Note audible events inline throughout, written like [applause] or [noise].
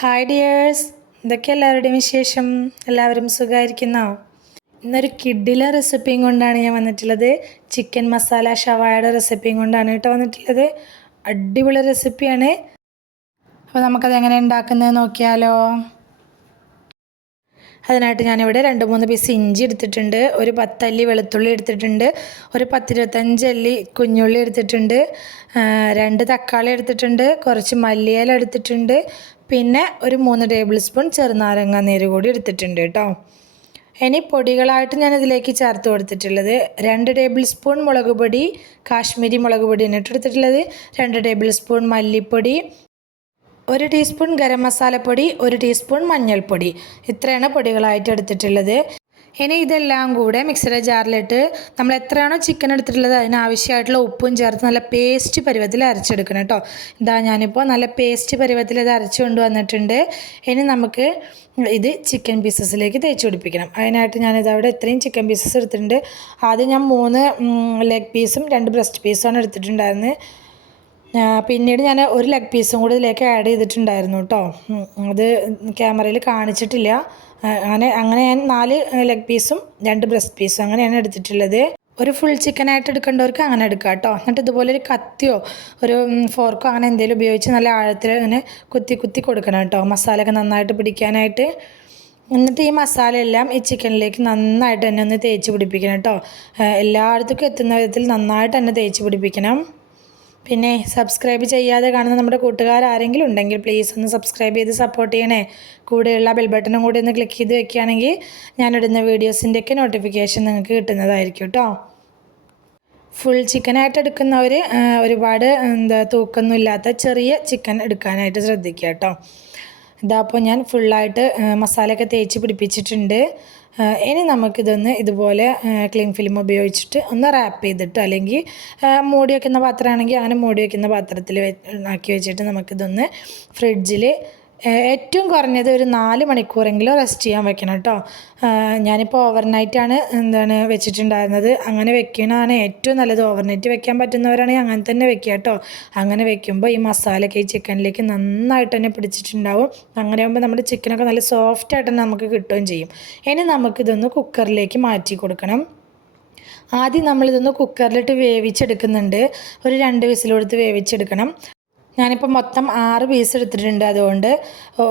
Hi dears എന്തൊക്കെ എല്ലാവരുടെയും വിശേഷം. എല്ലാവരും സുഖമായിരിക്കുന്നോ? ഇന്നൊരു കിഡിലെ റെസിപ്പിയും കൊണ്ടാണ് ഞാൻ വന്നിട്ടുള്ളത്. ചിക്കൻ മസാല ഷവായുടെ റെസിപ്പിയും കൊണ്ടാണ് കേട്ടോ വന്നിട്ടുള്ളത്. അടിപൊളി റെസിപ്പിയാണ് അപ്പോൾ നമുക്കത് എങ്ങനെ ഉണ്ടാക്കുന്നത് നോക്കിയാലോ. അതിനായിട്ട് ഞാനിവിടെ രണ്ട് മൂന്ന് പീസ് ഇഞ്ചി എടുത്തിട്ടുണ്ട്. ഒരു പത്തല്ലി വെളുത്തുള്ളി എടുത്തിട്ടുണ്ട്. ഒരു പത്തിരുപത്തഞ്ച് അല്ലി കുഞ്ഞുള്ളി എടുത്തിട്ടുണ്ട്. രണ്ട് തക്കാളി എടുത്തിട്ടുണ്ട്. കുറച്ച് മല്ലിയില എടുത്തിട്ടുണ്ട്. പിന്നെ ഒരു മൂന്ന് ടേബിൾ സ്പൂൺ ചെറുനാരങ്ങ നീര് കൂടി എടുത്തിട്ടുണ്ട് കേട്ടോ. ഇനി പൊടികളായിട്ട് ഞാൻ ഇതിലേക്ക് ചേർത്ത് കൊടുത്തിട്ടുള്ളത് രണ്ട് ടേബിൾ സ്പൂൺ മുളക് പൊടി കാശ്മീരി മുളക് പൊടി എന്നിട്ട് എടുത്തിട്ടുള്ളത് രണ്ട് ടേബിൾ സ്പൂൺ മല്ലിപ്പൊടി ഒരു ടീസ്പൂൺ ഗരം മസാലപ്പൊടി ഒരു ടീസ്പൂൺ മഞ്ഞൾപ്പൊടി. ഇത്രയാണ് പൊടികളായിട്ട് എടുത്തിട്ടുള്ളത്. ഇനി ഇതെല്ലാം കൂടെ മിക്സിയുടെ ജാറിലിട്ട് നമ്മൾ എത്രയാണോ ചിക്കൻ എടുത്തിട്ടുള്ളത് അതിനാവശ്യമായിട്ടുള്ള ഉപ്പും ചേർത്ത് നല്ല പേസ്റ്റ് പരുവത്തിൽ അരച്ചെടുക്കണം കേട്ടോ. ഇതാ ഞാനിപ്പോൾ നല്ല പേസ്റ്റ് പരുവത്തിൽ ഇത് അരച്ചു കൊണ്ടുവന്നിട്ടുണ്ട് ഇനി നമുക്ക് ഇത് ചിക്കൻ പീസസിലേക്ക് തേച്ച് പിടിപ്പിക്കണം. അതിനായിട്ട് ഞാനിത് അവിടെ ഇത്രയും ചിക്കൻ പീസസ് എടുത്തിട്ടുണ്ട്. ആദ്യം ഞാൻ മൂന്ന് ലെഗ് പീസും രണ്ട് ബ്രസ്റ്റ് പീസുമാണ് എടുത്തിട്ടുണ്ടായിരുന്നത്. പിന്നീട് ഞാൻ ഒരു ലെഗ് പീസും കൂടി ഇതിലേക്ക് ആഡ് ചെയ്തിട്ടുണ്ടായിരുന്നു കേട്ടോ. അത് ക്യാമറയിൽ കാണിച്ചിട്ടില്ല. അങ്ങനെ അങ്ങനെ ഞാൻ നാല് ലെഗ് പീസും രണ്ട് ബ്രസ്റ്റ് പീസും അങ്ങനെയാണ് എടുത്തിട്ടുള്ളത്. ഒരു ഫുൾ ചിക്കനായിട്ട് എടുക്കേണ്ടവർക്ക് അങ്ങനെ എടുക്കാം കേട്ടോ. എന്നിട്ട് ഇതുപോലെ ഒരു കത്തിയോ ഒരു ഫോർക്കോ അങ്ങനെ എന്തെങ്കിലും ഉപയോഗിച്ച് നല്ല ആഴത്തിൽ അങ്ങനെ കുത്തി കുത്തി കൊടുക്കണം കേട്ടോ. മസാലയൊക്കെ നന്നായിട്ട് പിടിക്കാനായിട്ട്. എന്നിട്ട് ഈ മസാല എല്ലാം ഈ ചിക്കനിലേക്ക് നന്നായിട്ട് തന്നെ ഒന്ന് തേച്ച് പിടിപ്പിക്കണം കേട്ടോ. എല്ലായിടത്തേക്കും എത്തുന്ന വിധത്തിൽ നന്നായിട്ട് തന്നെ തേച്ച് പിടിപ്പിക്കണം. പിന്നെ സബ്സ്ക്രൈബ് ചെയ്യാതെ കാണുന്ന നമ്മുടെ കൂട്ടുകാർ ആരെങ്കിലും ഉണ്ടെങ്കിൽ പ്ലീസ് ഒന്ന് സബ്സ്ക്രൈബ് ചെയ്ത് സപ്പോർട്ട് ചെയ്യണേ. കൂടെയുള്ള ബെൽ ബട്ടണും കൂടി ഒന്ന് ക്ലിക്ക് ചെയ്ത് വെക്കുകയാണെങ്കിൽ ഞാനിടുന്ന വീഡിയോസിന്റെയൊക്കെ നോട്ടിഫിക്കേഷൻ നിങ്ങൾക്ക് കിട്ടുന്നതായിരിക്കും കേട്ടോ ഫുൾ ചിക്കനായിട്ട് എടുക്കുന്നവർ ഒരുപാട് എന്താ തൂക്കൊന്നും ഇല്ലാത്ത ചെറിയ ചിക്കൻ എടുക്കാനായിട്ട് ശ്രദ്ധിക്കുക കേട്ടോ ഇതാപ്പോൾ ഞാൻ ഫുള്ളായിട്ട് മസാലയൊക്കെ തേച്ച് പിടിപ്പിച്ചിട്ടുണ്ട്. ഇനി നമുക്കിതൊന്ന് ഇതുപോലെ ക്ലീൻ ഫിലിം ഉപയോഗിച്ചിട്ട് ഒന്ന് റാപ്പ് ചെയ്തിട്ട് അല്ലെങ്കിൽ മൂടി വയ്ക്കുന്ന പാത്രമാണെങ്കിൽ അങ്ങനെ മൂടി വയ്ക്കുന്ന പാത്രത്തിൽ ആക്കി വെച്ചിട്ട് നമുക്കിതൊന്ന് ഫ്രിഡ്ജിൽ ഏറ്റവും കുറഞ്ഞത് ഒരു നാല് മണിക്കൂറെങ്കിലും റെസ്റ്റ് ചെയ്യാൻ വെക്കണം കേട്ടോ. ഞാനിപ്പോൾ ഓവർനൈറ്റാണ് എന്താണ് വെച്ചിട്ടുണ്ടായിരുന്നത്. അങ്ങനെ വെക്കണതാണ് ഏറ്റവും നല്ലത്. ഓവർനൈറ്റ് വെക്കാൻ പറ്റുന്നവരാണെങ്കിൽ അങ്ങനെ തന്നെ വെക്കുക കേട്ടോ. അങ്ങനെ വെക്കുമ്പോൾ ഈ മസാലയൊക്കെ ഈ ചിക്കനിലേക്ക് നന്നായിട്ട് തന്നെ പിടിച്ചിട്ടുണ്ടാവും. അങ്ങനെ ആകുമ്പോൾ നമ്മുടെ ചിക്കനൊക്കെ നല്ല സോഫ്റ്റ് ആയിട്ട് തന്നെ നമുക്ക് കിട്ടുകയും ചെയ്യും. ഇനി നമുക്കിതൊന്ന് കുക്കറിലേക്ക് മാറ്റി കൊടുക്കണം. ആദ്യം നമ്മളിതൊന്ന് കുക്കറിലിട്ട് വേവിച്ചെടുക്കുന്നുണ്ട്. ഒരു രണ്ട് വിസിലെടുത്ത് വേവിച്ചെടുക്കണം. ഞാനിപ്പോൾ മൊത്തം ആറ് പീസ് എടുത്തിട്ടുണ്ട്. അതുകൊണ്ട്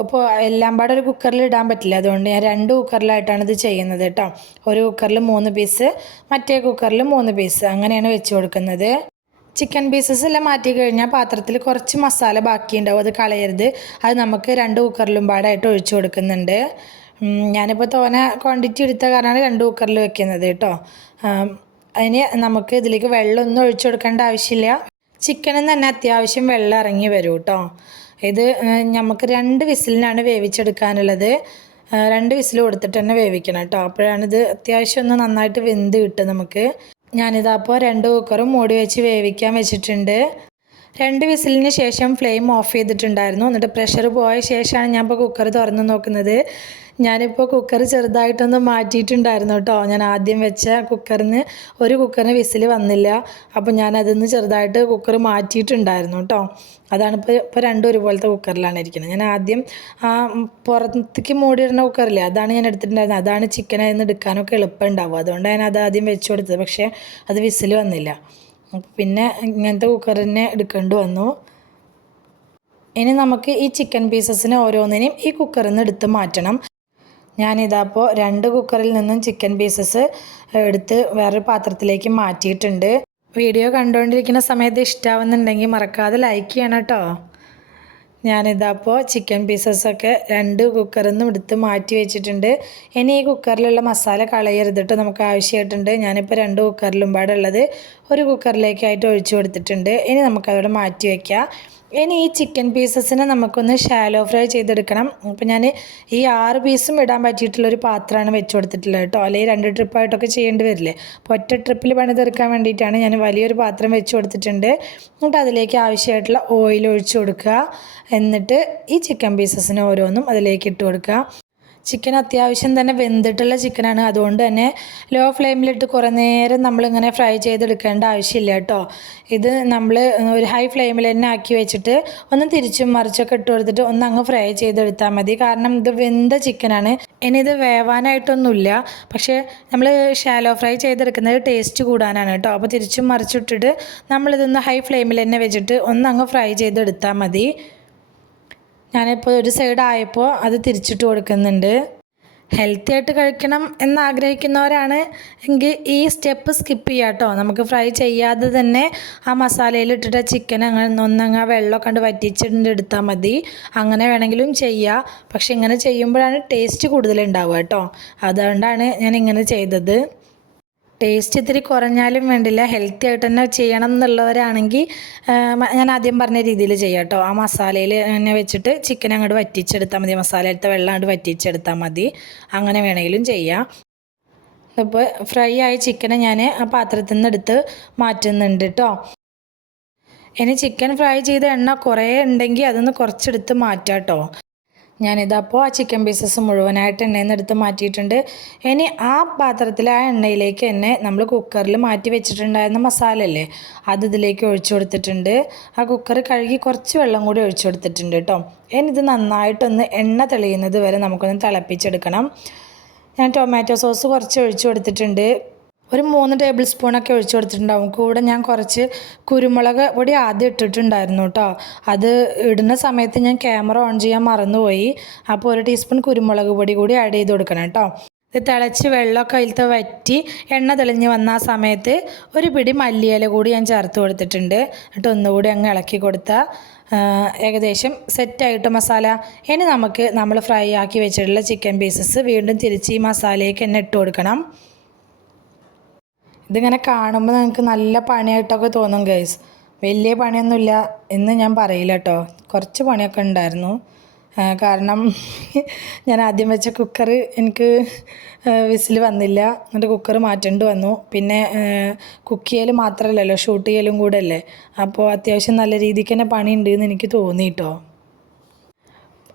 ഇപ്പോൾ എല്ലാം പാടെ ഒരു കുക്കറിൽ ഇടാൻ പറ്റില്ല. അതുകൊണ്ട് ഞാൻ രണ്ട് കുക്കറിലായിട്ടാണ് ഇത് ചെയ്യുന്നത് കേട്ടോ ഒരു കുക്കറിൽ മൂന്ന് പീസ് മറ്റേ കുക്കറിൽ മൂന്ന് പീസ് അങ്ങനെയാണ് വെച്ച് കൊടുക്കുന്നത്. ചിക്കൻ പീസസ് എല്ലാം മാറ്റി കഴിഞ്ഞാൽ പാത്രത്തിൽ കുറച്ച് മസാല ബാക്കിയുണ്ടാവും. അത് കളയരുത്. അത് നമുക്ക് രണ്ട് കുക്കറിലും പാടായിട്ട് ഒഴിച്ചു കൊടുക്കുന്നുണ്ട്. ഞാനിപ്പോൾ തോന ക്വാണ്ടിറ്റി എടുത്ത കാരണമാണ് രണ്ട് കുക്കറിൽ വെക്കുന്നത് കേട്ടോ അതിന് നമുക്ക് ഇതിലേക്ക് വെള്ളമൊന്നും ഒഴിച്ചു കൊടുക്കേണ്ട ആവശ്യമില്ല. ചിക്കനിൽ തന്നെ അത്യാവശ്യം വെള്ളം ഇറങ്ങി വരും കേട്ടോ ഇത് നമുക്ക് രണ്ട് വിസിലിനാണ് വേവിച്ചെടുക്കാനുള്ളത്. രണ്ട് വിസിൽ കൊടുത്തിട്ട് തന്നെ വേവിക്കണം കേട്ടോ ഇത് അത്യാവശ്യം ഒന്ന് നന്നായിട്ട് വെന്ത് കിട്ടും നമുക്ക്. ഞാനിതപ്പോൾ രണ്ട് കുക്കറും മൂടി വെച്ച് വേവിക്കാൻ വെച്ചിട്ടുണ്ട്. രണ്ട് വിസിലിന് ശേഷം ഫ്ലെയിം ഓഫ് ചെയ്തിട്ടുണ്ടായിരുന്നു. എന്നിട്ട് പ്രഷർ പോയ ശേഷമാണ് ഞാൻ ഇപ്പോൾ കുക്കർ തുറന്ന് നോക്കുന്നത്. ഞാനിപ്പോൾ കുക്കർ ചെറുതായിട്ടൊന്ന് മാറ്റിയിട്ടുണ്ടായിരുന്നു കേട്ടോ ഞാൻ ആദ്യം വെച്ച കുക്കറിന് ഒരു കുക്കറിന് വിസിൽ വന്നില്ല. അപ്പോൾ ഞാൻ ചെറുതായിട്ട് കുക്കർ മാറ്റിയിട്ടുണ്ടായിരുന്നു കേട്ടോ അതാണ് ഇപ്പോൾ ഇപ്പോൾ രണ്ടും ഒരുപോലത്തെ കുക്കറിലാണ് ഇരിക്കുന്നത്. ഞാൻ ആദ്യം ആ പുറത്തേക്ക് മൂടിയിടുന്ന കുക്കറില്ലേ അതാണ് ഞാൻ എടുത്തിട്ടുണ്ടായിരുന്നത് അതാണ് ചിക്കൻ അതിൽ നിന്ന് എടുക്കാനൊക്കെ എളുപ്പം ഉണ്ടാവും അതുകൊണ്ട് ഞാൻ അത് ആദ്യം വെച്ച് കൊടുത്തത്. പക്ഷേ അത് വിസിൽ വന്നില്ല. പിന്നെ ഇങ്ങനത്തെ കുക്കറിനെ എടുക്കേണ്ടി വന്നു. ഇനി നമുക്ക് ഈ ചിക്കൻ പീസസിനെ ഓരോന്നിനെയും ഈ കുക്കറിൽ നിന്ന് എടുത്ത് മാറ്റണം. ഞാനിതപ്പോൾ രണ്ട് കുക്കറിൽ നിന്നും ചിക്കൻ പീസസ് എടുത്ത് വേറൊരു പാത്രത്തിലേക്ക് മാറ്റിയിട്ടുണ്ട്. വീഡിയോ കണ്ടുകൊണ്ടിരിക്കുന്ന സമയത്ത് ഇഷ്ടമാവുന്നുണ്ടെങ്കിൽ മറക്കാതെ ലൈക്ക് ചെയ്യണം കേട്ടോ. ഞാനിതാപ്പോൾ ചിക്കൻ പീസസൊക്കെ രണ്ട് കുക്കറിൽ നിന്നും എടുത്ത് മാറ്റി വെച്ചിട്ടുണ്ട്. ഇനി ഈ കുക്കറിലുള്ള മസാല കളയരുതിട്ട് നമുക്ക് ആവശ്യമായിട്ടുണ്ട്. ഞാനിപ്പോൾ രണ്ട് കുക്കറിലും പാടുള്ളത് ഒരു കുക്കറിലേക്കായിട്ട് ഒഴിച്ചു കൊടുത്തിട്ടുണ്ട്. ഇനി നമുക്കതോടെ മാറ്റി വയ്ക്കാം ഇനി ഈ ചിക്കൻ പീസസിനെ നമുക്കൊന്ന് ഷാലോ ഫ്രൈ ചെയ്തെടുക്കണം. അപ്പോൾ ഞാൻ ഈ ആറ് പീസും ഇടാൻ പറ്റിയിട്ടുള്ള ഒരു പാത്രമാണ് വെച്ച് കൊടുത്തിട്ടുള്ളത് കേട്ടോ അല്ലെങ്കിൽ രണ്ട് ട്രിപ്പായിട്ടൊക്കെ ചെയ്യേണ്ടി വരില്ലേ? അപ്പോൾ ഒറ്റ ട്രിപ്പിൽ പണി തീർക്കാൻ വേണ്ടിയിട്ടാണ് ഞാൻ വലിയൊരു പാത്രം വെച്ച് കൊടുത്തിട്ടുണ്ട് എന്നിട്ട് അതിലേക്ക് ആവശ്യമായിട്ടുള്ള ഓയിൽ ഒഴിച്ചു കൊടുക്കുക. എന്നിട്ട് ഈ ചിക്കൻ പീസസിന് ഓരോന്നും അതിലേക്ക് ഇട്ട് കൊടുക്കുക. ചിക്കൻ അത്യാവശ്യം തന്നെ വെന്തിട്ടുള്ള ചിക്കനാണ് അതുകൊണ്ട് തന്നെ ലോ ഫ്ലെയിമിലിട്ട് കുറേ നേരം നമ്മളിങ്ങനെ ഫ്രൈ ചെയ്തെടുക്കേണ്ട ആവശ്യമില്ല കേട്ടോ. ഇത് നമ്മൾ ഒരു ഹൈ ഫ്ലെയിമിൽ തന്നെ ആക്കി വെച്ചിട്ട് ഒന്ന് തിരിച്ചും മറിച്ചൊക്കെ ഇട്ട് കൊടുത്തിട്ട് ഒന്ന് അങ്ങ് ഫ്രൈ ചെയ്തെടുത്താൽ മതി. കാരണം ഇത് വെന്ത ചിക്കനാണ് ഇനി ഇത് വേവാനായിട്ടൊന്നുമില്ല. പക്ഷേ നമ്മൾ ഷാലോ ഫ്രൈ ചെയ്തെടുക്കുന്നത് ടേസ്റ്റ് കൂടാനാണ് കേട്ടോ. അപ്പോൾ തിരിച്ചും മറിച്ചിട്ടിട്ട് നമ്മളിതൊന്ന് ഹൈ ഫ്ലെയിമിൽ തന്നെ വെച്ചിട്ട് ഒന്ന് അങ്ങ് ഫ്രൈ ചെയ്തെടുത്താൽ മതി. ഞാനിപ്പോൾ ഒരു സൈഡ് ആയപ്പോൾ അത് തിരിച്ചിട്ട് കൊടുക്കുന്നുണ്ട്. ഹെൽത്തി ആയിട്ട് കഴിക്കണം എന്നാഗ്രഹിക്കുന്നവരാണ് എങ്കിൽ ഈ സ്റ്റെപ്പ് സ്കിപ്പ് ചെയ്യാം കേട്ടോ നമുക്ക് ഫ്രൈ ചെയ്യാതെ തന്നെ ആ മസാലയിൽ ഇട്ടിട്ട് ചിക്കൻ അങ്ങനെ ഒന്നങ്ങ് വെള്ളമൊക്കെ കണ്ട് വറ്റിച്ചിട്ട് എടുത്താൽ മതി. അങ്ങനെ വേണമെങ്കിലും ചെയ്യാം. പക്ഷെ ഇങ്ങനെ ചെയ്യുമ്പോഴാണ് ടേസ്റ്റ് കൂടുതലുണ്ടാവുക കേട്ടോ. അതുകൊണ്ടാണ് ഞാൻ ഇങ്ങനെ ചെയ്തത്. ടേസ്റ്റ് ഇത്തിരി കുറഞ്ഞാലും വേണ്ടില്ല. ഹെൽത്തി ആയിട്ട് തന്നെ ചെയ്യണം എന്നുള്ളവരാണെങ്കിൽ ഞാൻ ആദ്യം പറഞ്ഞ രീതിയിൽ ചെയ്യാം കേട്ടോ ആ മസാലയിൽ തന്നെ വെച്ചിട്ട് ചിക്കൻ അങ്ങോട്ട് വറ്റിച്ചെടുത്താൽ മതി. മസാലയിലത്തെ വെള്ളം അങ്ങോട്ട് വറ്റിച്ചെടുത്താൽ മതി. അങ്ങനെ വേണമെങ്കിലും ചെയ്യാം. ഇപ്പോൾ ഫ്രൈ ആയ ചിക്കനെ ഞാൻ ആ പാത്രത്തിൽ നിന്ന് എടുത്ത് മാറ്റുന്നുണ്ട് കേട്ടോ ഇനി ചിക്കൻ ഫ്രൈ ചെയ്ത എണ്ണ കുറേ ഉണ്ടെങ്കിൽ അതൊന്ന് കുറച്ചെടുത്ത് മാറ്റാം കേട്ടോ ഞാനിതപ്പോൾ ആ ചിക്കൻ പീസസ് മുഴുവനായിട്ട് എണ്ണയിൽ നിന്ന് എടുത്ത് മാറ്റിയിട്ടുണ്ട്. ഇനി ആ പാത്രത്തിൽ ആ എണ്ണയിലേക്ക് തന്നെ നമ്മൾ കുക്കറിൽ മാറ്റി വെച്ചിട്ടുണ്ടായിരുന്ന മസാല അല്ലേ അത് ഇതിലേക്ക് ഒഴിച്ചു കൊടുത്തിട്ടുണ്ട്. ആ കുക്കർ കഴുകി കുറച്ച് വെള്ളം കൂടി ഒഴിച്ചു കൊടുത്തിട്ടുണ്ട് കേട്ടോ ഇനി ഇത് നന്നായിട്ടൊന്ന് എണ്ണ തെളിയുന്നത് വരെ നമുക്കൊന്ന് തിളപ്പിച്ചെടുക്കണം. ഞാൻ ടൊമാറ്റോ സോസ് കുറച്ച് ഒഴിച്ചു കൊടുത്തിട്ടുണ്ട്. ഒരു മൂന്ന് ടേബിൾ സ്പൂണൊക്കെ ഒഴിച്ചു കൊടുത്തിട്ടുണ്ടാവും. കൂടെ ഞാൻ കുറച്ച് കുരുമുളക് പൊടി ആദ്യം ഇട്ടിട്ടുണ്ടായിരുന്നു കേട്ടോ അത് ഇടുന്ന സമയത്ത് ഞാൻ ക്യാമറ ഓൺ ചെയ്യാൻ മറന്നുപോയി. അപ്പോൾ ഒരു ടീസ്പൂൺ കുരുമുളക് പൊടി കൂടി ആഡ് ചെയ്ത് കൊടുക്കണം കേട്ടോ ഇത് തിളച്ച് വെള്ളമൊക്കെ അതിലത്തെ വറ്റി എണ്ണ തെളിഞ്ഞ് വന്ന ആ സമയത്ത് ഒരു പിടി മല്ലിയില കൂടി ഞാൻ ചേർത്ത് കൊടുത്തിട്ടുണ്ട്. എന്നിട്ട് ഒന്നുകൂടി അങ്ങ് ഇളക്കി കൊടുത്താൽ ഏകദേശം സെറ്റായിട്ട് മസാല. ഇനി നമുക്ക് നമ്മൾ ഫ്രൈ ആക്കി വെച്ചിട്ടുള്ള ചിക്കൻ പീസസ് വീണ്ടും തിരിച്ച് ഈ മസാലയ്ക്ക് തന്നെ ഇട്ട് കൊടുക്കണം. ഇതിങ്ങനെ കാണുമ്പോൾ നിങ്ങൾക്ക് നല്ല പണിയായിട്ടൊക്കെ തോന്നും ഗൈസ് വലിയ പണിയൊന്നുമില്ല എന്ന് ഞാൻ പറയില്ല കേട്ടോ കുറച്ച് പണിയൊക്കെ ഉണ്ടായിരുന്നു. കാരണം [laughs] ഞാൻ ആദ്യം വെച്ച കുക്കർ എനിക്ക് വിസിൽ വന്നില്ല. എന്നിട്ട് കുക്കർ മാറ്റേണ്ടി വന്നു. പിന്നെ കുക്ക് ചെയ്യൽ മാത്രമല്ലല്ലോ ഷൂട്ട് ചെയ്യലും കൂടെ അല്ലേ അപ്പോൾ അത്യാവശ്യം നല്ല രീതിക്ക് തന്നെ പണി ഉണ്ട് എന്ന് എനിക്ക് തോന്നി കേട്ടോ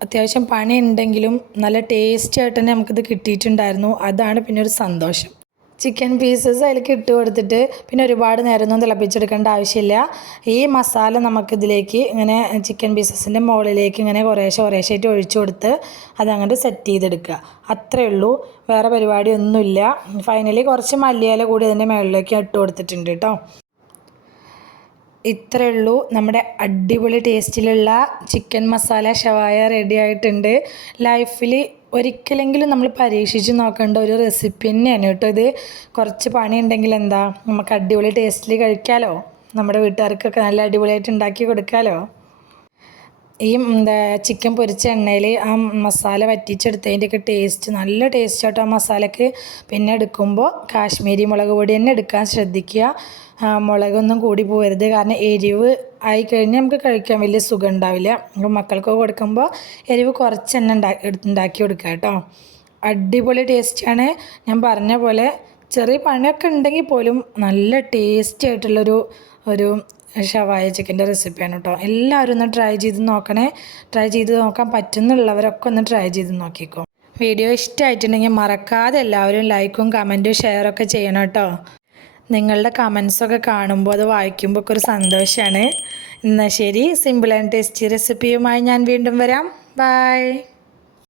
അത്യാവശ്യം പണി ഉണ്ടെങ്കിലും നല്ല ടേസ്റ്റി ആയിട്ട് തന്നെ നമുക്കിത് കിട്ടിയിട്ടുണ്ടായിരുന്നു. അതാണ് പിന്നെ ഒരു സന്തോഷം. ചിക്കൻ പീസസ് അതിലേക്ക് ഇട്ട് കൊടുത്തിട്ട് പിന്നെ ഒരുപാട് നേരമൊന്നും തിളപ്പിച്ചെടുക്കേണ്ട ആവശ്യമില്ല. ഈ മസാല നമുക്കിതിലേക്ക് ഇങ്ങനെ ചിക്കൻ പീസസിന്റെ മുകളിലേക്ക് ഇങ്ങനെ കുറേശ്ശെ കുറേശ്ശായിട്ട് ഒഴിച്ചു കൊടുത്ത് അതങ്ങോട്ട് സെറ്റ് ചെയ്തെടുക്കുക. അത്രയേ ഉള്ളൂ. വേറെ പരിപാടി ഒന്നുമില്ല ഫൈനലി കുറച്ച് മല്ലിയില കൂടി അതിന്റെ മുകളിലേക്ക് ഇട്ട് കൊടുത്തിട്ടുണ്ട് കേട്ടോ. ഇത്രയേ ഉള്ളൂ. നമ്മുടെ അടിപൊളി ടേസ്റ്റിലുള്ള ചിക്കൻ മസാല ഷവായ റെഡി ആയിട്ടുണ്ട്. ലൈഫിൽ ഒരിക്കലെങ്കിലും നമ്മൾ പരീക്ഷിച്ച് നോക്കേണ്ട ഒരു റെസിപ്പി തന്നെയാണ് കേട്ടോ ഇത്. കുറച്ച് പണി ഉണ്ടെങ്കിൽ എന്താ? നമുക്ക് അടിപൊളി ടേസ്റ്റിൽ കഴിക്കാമല്ലോ നമ്മുടെ വീട്ടുകാർക്കൊക്കെ നല്ല അടിപൊളിയായിട്ട് ഉണ്ടാക്കി കൊടുക്കാമല്ലോ ഈ എന്താ ചിക്കൻ പൊരിച്ച എണ്ണയിൽ ആ മസാല വറ്റിച്ചെടുത്തതിന്റെയൊക്കെ ടേസ്റ്റ് നല്ല ടേസ്റ്റ് ആട്ടോ ആ മസാലയ്ക്ക് പിന്നെ എടുക്കുമ്പോൾ കാശ്മീരി മുളക് പൊടി തന്നെ എടുക്കാൻ ശ്രദ്ധിക്കുക. മുളകൊന്നും കൂടി പോകരുത് കാരണം എരിവ് ആയി കഴിഞ്ഞാൽ നമുക്ക് കഴിക്കാൻ വലിയ സുഖം ഉണ്ടാവില്ല. മക്കൾക്ക് കൊടുക്കുമ്പോൾ എരിവ് കുറച്ച് എണ്ണ ഉണ്ടാക്കി ഉണ്ടാക്കി കൊടുക്കുക കേട്ടോ. അടിപൊളി ടേസ്റ്റാണ് ഞാൻ പറഞ്ഞ പോലെ ചെറിയ പണിയൊക്കെ ഉണ്ടെങ്കിൽ പോലും നല്ല ടേസ്റ്റി ആയിട്ടുള്ളൊരു ഒരു ഷവായ ചിക്കന്റെ റെസിപ്പിയാണ് കേട്ടോ. എല്ലാവരും ഒന്ന് ട്രൈ ചെയ്ത് നോക്കണേ. ട്രൈ ചെയ്ത് നോക്കാൻ പറ്റുന്നുള്ളവരൊക്കെ ഒന്ന് ട്രൈ ചെയ്ത് നോക്കിക്കോ. വീഡിയോ ഇഷ്ടമായിട്ടുണ്ടെങ്കിൽ മറക്കാതെ എല്ലാവരും ലൈക്കും കമന്റും ഷെയറൊക്കെ ചെയ്യണം കേട്ടോ. നിങ്ങളുടെ കമൻസൊക്കെ കാണുമ്പോൾ അത് വായിക്കുമ്പോൾ ഒക്കെ ഒരു സന്തോഷമാണ് എന്നാൽ ശരി സിമ്പിൾ ആൻഡ് ടേസ്റ്റി റെസിപ്പിയുമായി ഞാൻ വീണ്ടും വരാം. ബൈ